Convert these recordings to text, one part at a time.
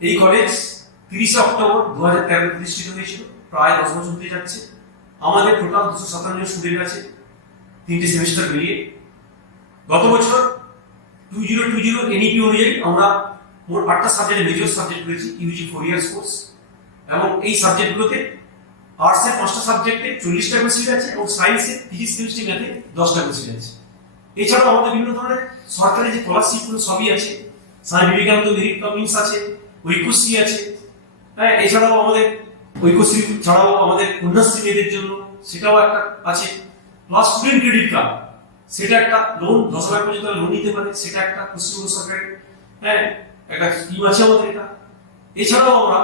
এই college 30 October 2013 প্রতিষ্ঠিত হয়েছিল, প্রায় 10 বছর হতে যাচ্ছে। আমাদের টোটাল 257 জন স্টুডেন্ট আছে, 3টে সেমিস্টার মিলিয়ে। গত বছর 2020 এনইপি অনুযায়ী আমরা মোট 8টা সাবজেক্টে মেজর সাবজেক্ট করেছি, ইউজি 4 ইয়ার্স কোর্স। এবং এই সাবজেক্টগুলোতে আর্টসের 5টা সাবজেক্টে 40টা করে সিট আছে এবং সায়েন্সে ফিজিক্স কেমিস্ট্রি ম্যাথে 10টা করে সিট আছে। এছাড়াও আমাদের বিভিন্ন ধরনের সরকারি যে স্কলারশিপগুলো সবই আছে, স্বামী বিবেকানন্দ মেরিট কামিংস আছে, ঐক্যশ্রী আছে। হ্যাঁ, এছাড়াও আমাদের ঐক্যশ্রী ছাড়াও আমাদের কন্যাশ্রী মেয়েদের জন্য সেটাও একটা আছে, প্লাস স্টুডেন্ট ক্রেডিট কার্ড, সেটা একটা লোন 10,000 পর্যন্ত লোন নিতে পারে, সেটা একটা পশ্চিমবঙ্গ সরকারের একটা স্কিম আছে আমাদের এটা। এছাড়াও আমরা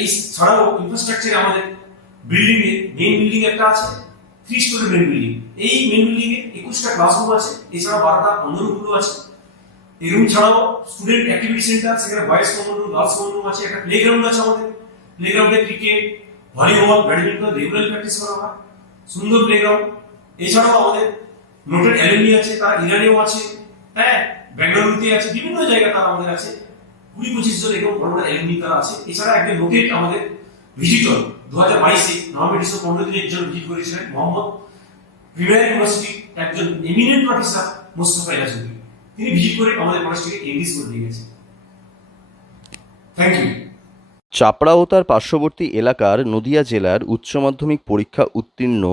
এই ছাড়াও ইনফ্রাস্ট্রাকচারে আমাদের বিল্ডিং এ মেইন বিল্ডিং একটা আছে, 3 স্টোরি মেইন বিল্ডিং। এই মেইন বিল্ডিং এ 21টা ক্লাসরুম আছে, এছাড়া 12টা কমন রুম আছে। এই রুম ছাড়াও স্টুডেন্ট অ্যাক্টিভিটি সেন্টার, সেখানে boys common room, girls common room আছে, একটা প্লেগ্রাউন্ড আছে আমাদের। প্লেগ্রাউন্ডে cricket, volleyball, badminton regular practice করা হয়, সুন্দর প্লেগ্রাউন্ড। এছাড়াও আমাদের নোটেড অ্যালুমনি আছে, তারা ইরানেও আছে, হ্যাঁ, বেঙ্গালুরুতে আছে, বিভিন্ন জায়গায় তারা আমাদের আছে। 20-25 জন এরকম বড় বড় অ্যালুমনি তারা আছে। এছাড়া একজন নোটেড আমাদের ভিজিটর 2022-এ নভেম্বর ডিসেম্বর 15 দিনের জন্য ভিজিট করেছিলেন মোহাম্মদ, প্রিমিয়ার ইউনিভার্সিটি একজন এমিনেন্ট প্রফেসর মোস্তফা ইয়াজুদ্দিন, তিনি ভিজিট করে আমাদের কলেজটিকে এনগেজ করে দিয়ে গেছেন। Thank you. চাপড়া ও তার পার্শ্ববর্তী এলাকার নদিয়া জেলার উচ্চ মাধ্যমিক পরীক্ষা উত্তীর্ণ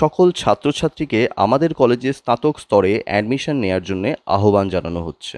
সকল ছাত্রছাত্রীকে আমাদের কলেজে স্নাতক স্তরে অ্যাডমিশন নেওয়ার জন্য আহ্বান জানানো হচ্ছে।